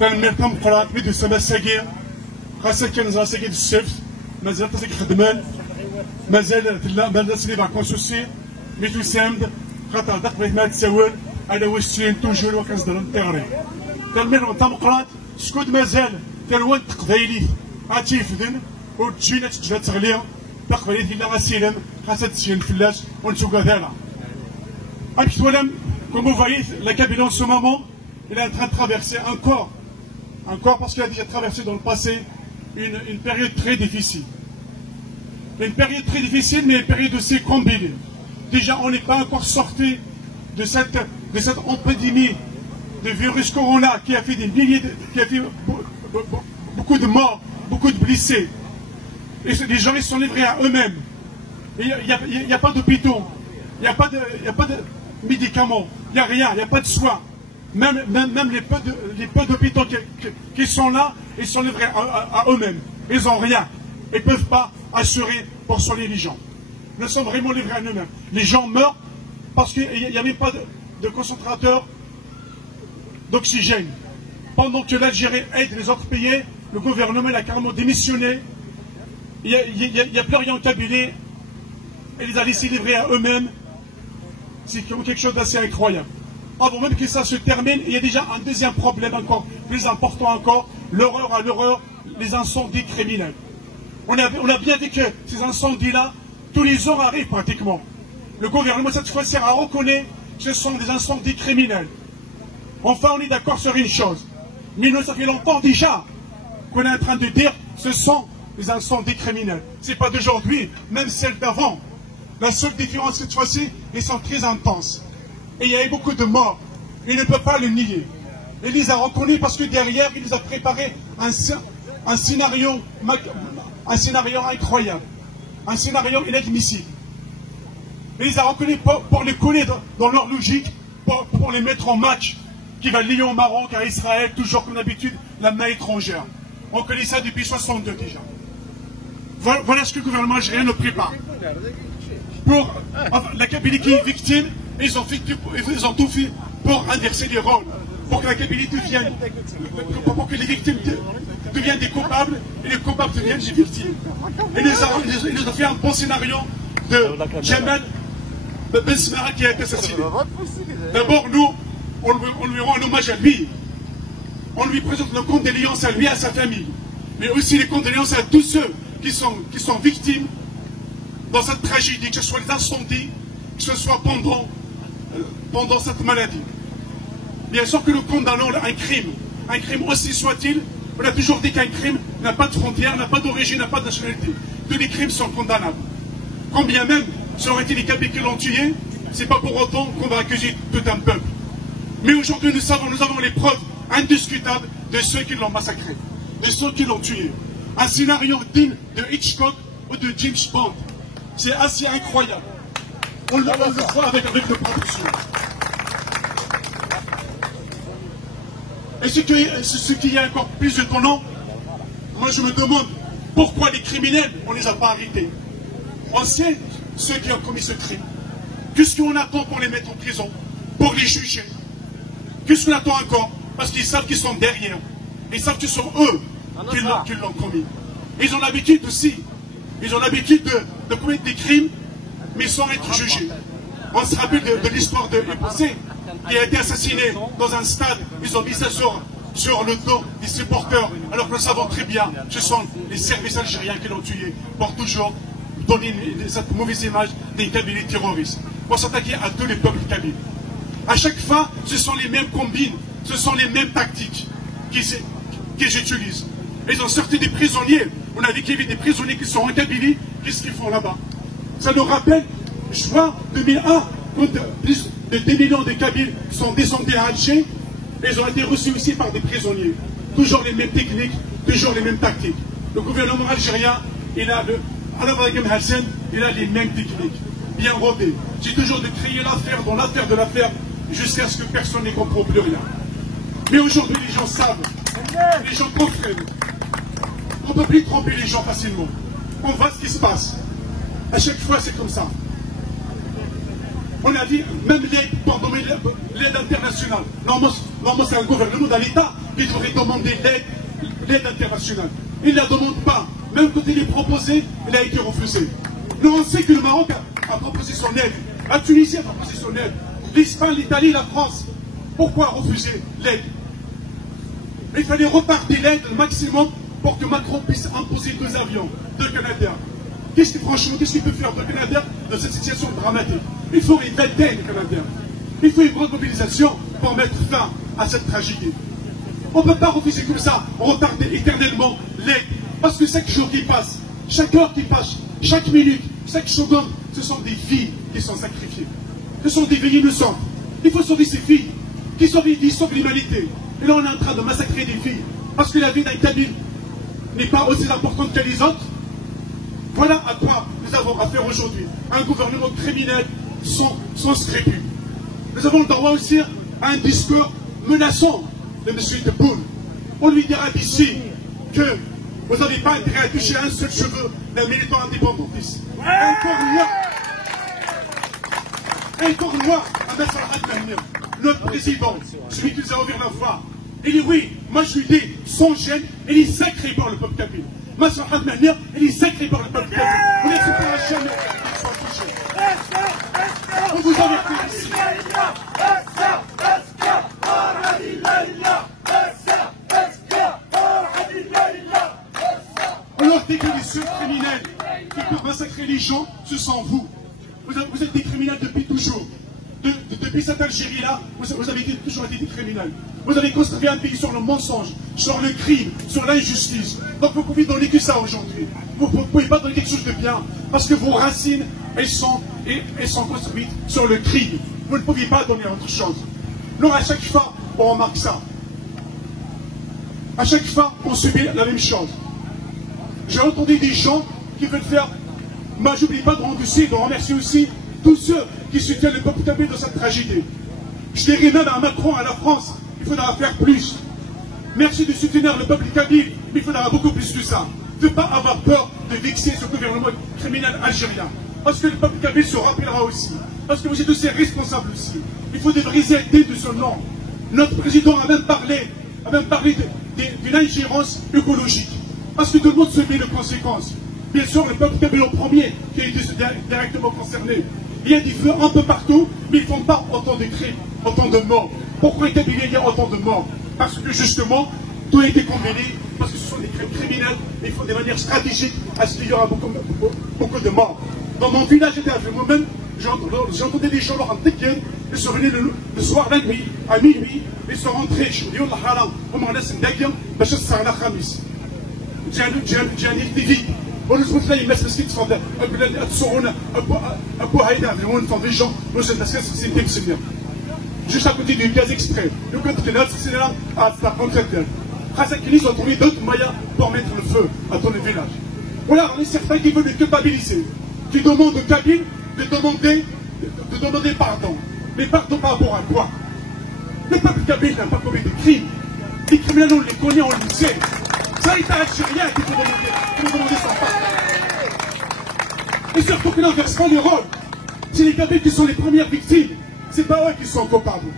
كنميركم قرات ميدو سما ساكير خاصك كنزرا ساكير السبت مازال تسيك خدمان مازال سلي فاكونس اوسي ميتو سامد خاطر داك بغيت ما تساول انا واش سين توجور وكنصدر التيغري كنمير تمقرات سكوت مازال كنوان تقبايلي غاتيفدن وتجينا تتجا تغلي تقبايلي الا غاسيلم خاصها تسين فلاش ونسوق ذالا comme vous voyez, la Kabylie en ce moment, il est en train de traverser encore parce qu'il a déjà traversé dans le passé une période très difficile. Une période très difficile, mais une période aussi combinée. Déjà, on n'est pas encore sorti de cette épidémie de virus corona qui a fait qui a fait beaucoup de morts, beaucoup de blessés. Et les gens ils sont livrés à eux-mêmes. Il n'y a pas d'hôpitaux, il n'y a pas de médicaments, il n'y a rien, il n'y a pas de soins. Même les peu d'hôpitaux qui sont là, ils sont livrés à eux-mêmes. Ils n'ont rien. Ils ne peuvent pas assurer pour soigner les gens. Ils sont vraiment livrés à eux-mêmes. Les gens meurent parce qu'il n'y avait pas de concentrateur d'oxygène. Pendant que l'Algérie aide les autres pays, le gouvernement a carrément démissionné. Il n'y a plus rien en Kabylie. Et les a laissés livrer à eux-mêmes. C'est quelque chose d'assez incroyable. Avant même que ça se termine, il y a déjà un deuxième problème encore plus important encore, l'horreur à l'horreur, les incendies criminels. On a bien dit que ces incendies-là, tous les ans arrivent pratiquement. Le gouvernement cette fois-ci a reconnu que ce sont des incendies criminels. Enfin, on est d'accord sur une chose. Mais nous, ça fait longtemps déjà qu'on est en train de dire que ce sont des incendies criminels. Ce n'est pas d'aujourd'hui, même celles d'avant. La seule différence cette fois-ci, ils sont très intenses. Et il y a eu beaucoup de morts. Il ne peut pas le nier. Il les a reconnus parce que derrière, il nous a préparé un scénario incroyable. Un scénario inadmissible. Il les a reconnus pour les coller dans leur logique, pour les mettre en match qui va lier au Maroc, à Israël, toujours comme d'habitude, la main étrangère. On connaît ça depuis 62 déjà. Voilà ce que le gouvernement algérien nous prépare. Pour la Kabylie qui est victime, ils ont tout fait pour inverser les rôles, pour que la Kabylie devienne, pour que les victimes deviennent des coupables et les coupables deviennent des victimes. Et ils nous ont fait un bon scénario de Jamal Ben Smara qui a été assassiné. D'abord, nous, on lui rend un hommage à lui. On lui présente nos condoléances à lui et à sa famille. Mais aussi les condoléances à tous ceux qui sont victimes dans cette tragédie, que ce soit les incendies, que ce soit pendant cette maladie. Bien sûr que nous condamnons un crime aussi soit-il. On a toujours dit qu'un crime n'a pas de frontières, n'a pas d'origine, n'a pas de nationalité. Tous les crimes sont condamnables. Quand bien même ça aurait été les Kabyles qui l'ont tué, c'est pas pour autant qu'on va accuser tout un peuple. Mais aujourd'hui nous avons les preuves indiscutables de ceux qui l'ont massacré, de ceux qui l'ont tué. Un scénario digne de Hitchcock ou de James Bond. C'est assez incroyable. On le voit avec nos productions. Et ce qui est encore plus étonnant, moi je me demande pourquoi les criminels, on ne les a pas arrêtés. On sait ceux qui ont commis ce crime. Qu'est-ce qu'on attend pour les mettre en prison, pour les juger? Qu'est-ce qu'on attend encore? Parce qu'ils savent qu'ils sont derrière. Ils savent que ce sont eux qui l'ont commis. Ils ont l'habitude aussi. Ils ont l'habitude de commettre des crimes, mais sans être jugés. On se rappelle de l'histoire de Epoussé, qui a été assassiné dans un stade. Ils ont mis ça sur le dos des supporters, alors que nous savons très bien que ce sont les services algériens qui l'ont tué, pour toujours donner cette mauvaise image des Kabyles terroristes, pour s'attaquer à tous les peuples kabyles. À chaque fois, ce sont les mêmes combines, ce sont les mêmes tactiques qu'ils utilisent. Ils ont sorti des prisonniers. On a dit qu'il y avait des prisonniers qui sont en Kabylie. Qu'est-ce qu'ils font là-bas? Ça nous rappelle juin 2001, quand plus de 10 millions de Kabyles sont descendus à Alger. Ils ont été reçus ici par des prisonniers. Toujours les mêmes techniques, toujours les mêmes tactiques. Le gouvernement algérien, il a les mêmes techniques, bien rodées. C'est toujours de créer l'affaire dans l'affaire de l'affaire, jusqu'à ce que personne ne comprenne plus rien. Mais aujourd'hui, les gens savent, les gens comprennent. On ne peut plus tromper les gens facilement. On voit ce qui se passe. À chaque fois, c'est comme ça. On a dit, même l'aide internationale. Normalement, c'est un gouvernement d'un État qui devrait demander l'aide internationale. Il ne la demande pas. Même quand il est proposé, il a été refusé. Nous, on sait que le Maroc a proposé son aide. La Tunisie a proposé son aide. L'Espagne, l'Italie, la France. Pourquoi refuser l'aide? Il fallait retarder l'aide au maximum pour que Macron puisse imposer 2 avions, 2 Canadiens. Franchement, qu'est-ce qu'il peut faire de Canadiens dans cette situation dramatique? Il faut une aide des Canadiens. Il faut une grande mobilisation pour mettre fin à cette tragédie. On ne peut pas refuser comme ça, retarder éternellement l'aide. Parce que chaque jour qui passe, chaque heure qui passe, chaque minute, chaque seconde, ce sont des vies qui sont sacrifiées. Ce sont des vies innocentes. Il faut sauver ces filles qui sauvent l'humanité. Et là, on est en train de massacrer des filles. Parce que la vie d'un Kabyle n'est pas aussi importante que les autres. Voilà à quoi nous avons affaire aujourd'hui. Un gouvernement criminel sans scrupules. Nous avons le droit aussi à un discours menaçant de M. Tebboune. On lui dira d'ici que vous n'avez pas intérêt à toucher un seul cheveu d'un militant indépendantiste. Encore moi, à Massarat, notre président, celui qui nous a ouvert la voie, il dit oui, moi je lui dis, son gène, il est sacré par le peuple kabyle. Massarat Mahmir, il est sacré par le peuple kabyle. Vous n'accepterez jamais qu'il soit touché. On vous avertit ici. Alors dès que les seuls criminels qui peuvent massacrer les gens, ce sont vous. Vous êtes des criminels depuis toujours. Depuis cette Algérie-là, vous avez toujours été des criminels. Vous avez construit un pays sur le mensonge, sur le crime, sur l'injustice. Donc vous pouvez donner que ça aujourd'hui. Vous ne pouvez pas donner quelque chose de bien. Parce que vos racines, elles sont construites sur le crime. Vous ne pouvez pas donner autre chose. Donc à chaque fois, on remarque ça. À chaque fois, on subit la même chose. J'ai entendu des gens qui veulent faire... Moi, je n'oublie pas de remercier aussi tous ceux qui soutiennent le peuple kabyle dans cette tragédie. Je dirais même à Macron, à la France, il faudra faire plus. Merci de soutenir le peuple kabyle, mais il faudra beaucoup plus que ça. Ne pas avoir peur de vexer ce gouvernement criminel algérien. Parce que le peuple kabyle se rappellera aussi. Parce que vous êtes aussi responsables aussi. Il faut débriser dès de son nom. Notre président a même parlé d'une ingérence écologique. Parce que tout le monde se met les conséquences. Bien sûr, le peuple kabyle en premier qui a été directement concerné. Il y a des feux un peu partout, mais ils ne font pas autant de crimes, autant de morts. Pourquoi il y a autant de morts? Parce que justement, tout a été convenu, parce que ce sont des crimes criminels, et il faut de manière stratégique à ce qu'il y aura beaucoup de morts. Dans mon village, j'étais avec moi-même, j'entendais des gens en Tekken, ils sont venus le soir, la nuit, à minuit, ils sont rentrés chez Lyon, la Haram, au Marnas Ndagyan, Bachas Sarana Khamis. J'ai un TV. ونثبت لي الناس مسكين تفضل البلاد تصورنا ابو هيدا في الون فضي جون واش الناس كتسين تمسميا juste à côté du gaz exprès le côté de notre c'est là à la frontière خاصك qu'ils ont trouvé d'autres moyens pour mettre le feu à ton village. Voilà, on est certains qui veulent les culpabiliser, qui demandent aux Kabyles de demander pardon. Mais pardon par rapport à quoi? Le peuple kabyle n'a pas commis de crimes. Les criminels, on les connaît, on les sait. Ça, l'État algérien qui peut demander son pardon. Et surtout que n'inverse pas les rôles. C'est les Kabyles qui sont les premières victimes. C'est pas eux qui sont coupables.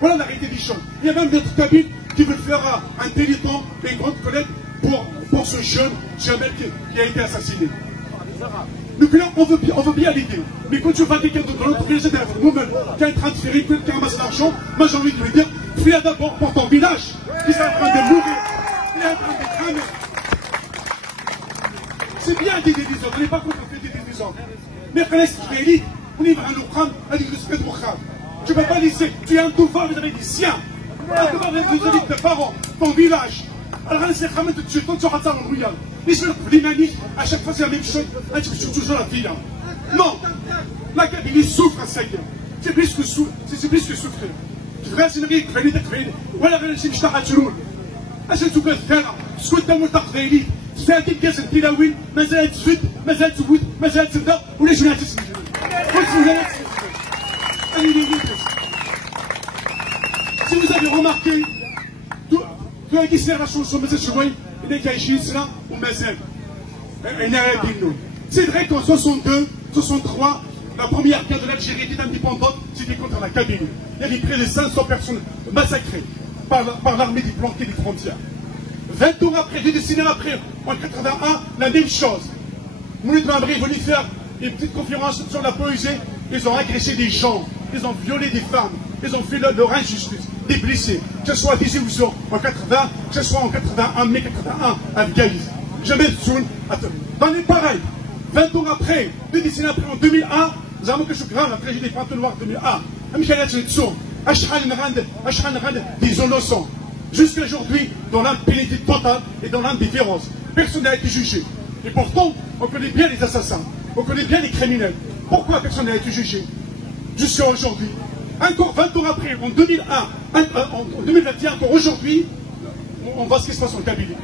Voilà la réalité des choses. Il y a même d'autres Kabyles qui veulent faire un téléthon et une grande collecte pour ce jeune Jamel qui a été assassiné. Donc là, on veut bien l'aider. Mais quand tu vois quelqu'un de l'autre village, nous-mêmes, qui est en train de faire qui ramasse l'argent, moi j'ai envie de lui dire, fais-la d'abord pour ton village, qui est en train de mourir. Il est en train de cramer. C'est bien d'aider les autres, on n'est pas contre le fait d'aider les autres. Mais quand les on y va à nous prendre, à dire que c'est trop grave. Tu ne peux pas laisser, tu es un touffard, vous avez des siens. Un touffard, vous avez tes parents, ton village. Alors, c'est quand même tout de suite, quand tu rentres en Royal. Les manifs, à chaque fois c'est la même chose, tu fais toujours la vie là. Non, la Kabylie souffre à ça. C'est plus que souffrir. C'est une règle, voilà, c'est une charge. عشان تبقى الثانة شكون تا متقبلين ساكن كاس التلاوين مازال تزود مازال تزود مازال تبدا ولا شنو تسجل Si vous avez remarqué, tout qui sert à chanson, mais c'est vrai, il est caché cela ou mazal. C'est vrai qu'en 62, 63, la première guerre de l'Algérie était indépendante, c'était contre la Kabylie. Il y avait près de 500 personnes massacrées. par l'armée des planqués des frontières. 20 ans après, 2 décennies après, en 81, la même chose. Mouloud Mamri est venu faire une petite conférence sur la poésie. Ils ont agressé des gens, ils ont violé des femmes, ils ont fait leur injustice, des blessés, que ce soit à Tizi Ouzou en 80, que ce soit en 81, mai 81 à Gaïs. Jamais Soun, dans les pareils. 20 ans après, 2 décennies après, en 2001, nous avons que je grave la tragédie des Pantons Noirs 2001. Des innocents. Jusqu'à aujourd'hui, dans l'impunité totale et dans l'indifférence. Personne n'a été jugé. Et pourtant, on connaît bien les assassins, on connaît bien les criminels. Pourquoi personne n'a été jugé jusqu'à aujourd'hui? Encore 20 ans après, en 2001, en 2021, encore aujourd'hui, on voit ce qui se passe en Kabylie.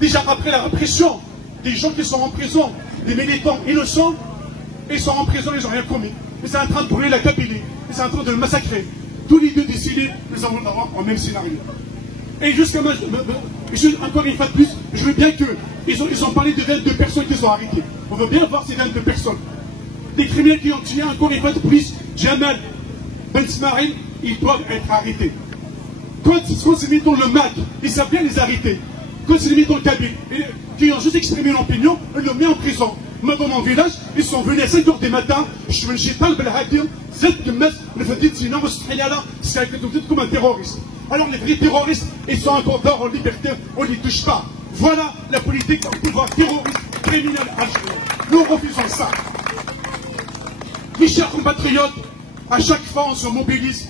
Déjà après la répression, des gens qui sont en prison, des militants innocents, ils sont en prison, ils n'ont rien commis. Mais c'est en train de brûler la Kabylie, c'est en train de le massacrer. Tous les deux décidés, nous allons avoir un même scénario. Et jusqu'à maintenant, encore une fois de plus, je veux bien qu'ils ont parlé de 22 personnes qui sont arrêtées. On veut bien voir ces 22 personnes. Des criminels qui ont tué encore une fois de plus, Jamal Ben Smaïl, ils doivent être arrêtés. Quand c'est mis dans le MAC, ils savent bien les arrêter. Quand c'est mis dans le Kabyle, qui ont juste exprimé l'opinion, on les met en prison. Moi, dans mon village, ils sont venus à 5 h du matin, je me suis pas le c'est comme un terroriste. Alors les vrais terroristes, ils sont encore dehors en liberté, on ne les touche pas. Voilà la politique du pouvoir terroriste, criminel algérien. Nous refusons ça. Mes chers compatriotes, à chaque fois on se mobilise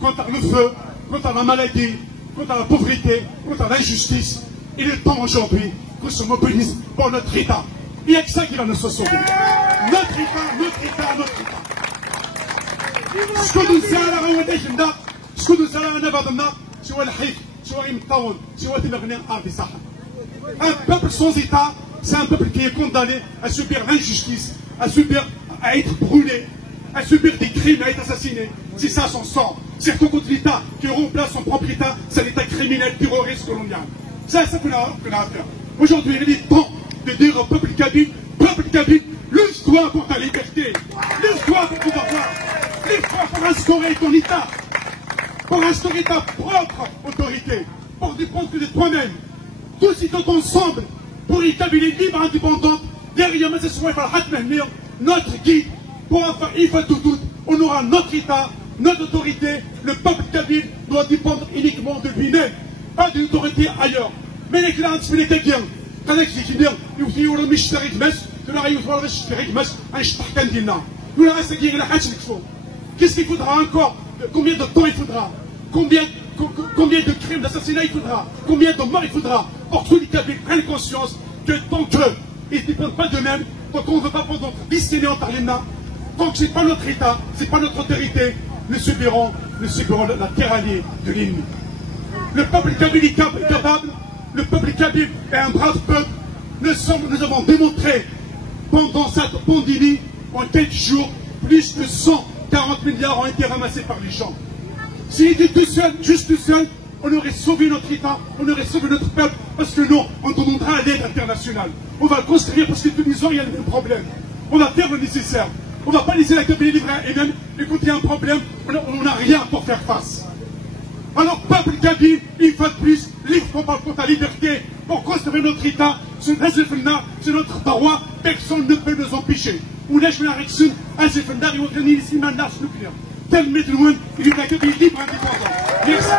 contre le feu, contre la maladie, contre la pauvreté, contre l'injustice. Il est temps aujourd'hui qu'on se mobilise pour notre État. Il n'y a que ça qui va nous sauver. Notre État, notre État, notre État. Un peuple sans État, c'est un peuple qui est condamné à subir l'injustice, à être brûlé, à subir des crimes, à être assassiné. C'est ça son sort. C'est contre l'État qui remplace son propre État, c'est l'État criminel, terroriste, colonial. C'est ça qu'on a à faire. Aujourd'hui, il est temps de dire au peuple kabyle, lève-toi pour ta liberté, lève-toi pour pouvoir voir, lève-toi pour instaurer ton État, pour instaurer ta propre autorité, pour dépendre que de toi-même. Tous ils sont ensemble pour une Kabylie libre, indépendante, derrière notre guide, pour enfin, il faut tout, on aura notre État, notre autorité. Le peuple kabyle doit dépendre uniquement de lui-même, pas d'une autorité ailleurs. Mais les clans, c'est les quelqu'un. Quand ils disent, qu'est-ce qu'il faudra encore? Combien de temps il faudra? Combien de crimes, d'assassinats il faudra? Combien de morts il faudra pour que tous les Kabyles prennent conscience que tant qu'ils ne dépendent pas d'eux-mêmes, tant qu'on ne veut pas prendre notre destinée en Tarlina, tant que ce n'est pas notre État, ce n'est pas notre autorité, nous subirons la tyrannie de l'ennemi. Le peuple kabyle est capable, le peuple kabyle est un brave peuple. Nous avons démontré pendant cette pandémie, en quelques jours, plus de 140 milliards ont été ramassés par les gens. S'il était tout seul, juste tout seul, on aurait sauvé notre État, on aurait sauvé notre peuple, parce que non, on demandera l'aide internationale. On va le construire parce que tous les ans, il y a le même problème. On va faire le nécessaire. On ne va pas laisser la Kabylie libre et même, et quand il y a un problème, on n'a rien pour faire face. Alors, peuple kabyle, une fois de plus, livre contre la liberté, pour construire notre État, c'est notre droit, personne ne peut nous empêcher. On lèche la réaction, à ce fondard, ils vont tenir ici maintenant nucléaire. Tel mettre loin, il est la Kabylie libre indépendante. Merci.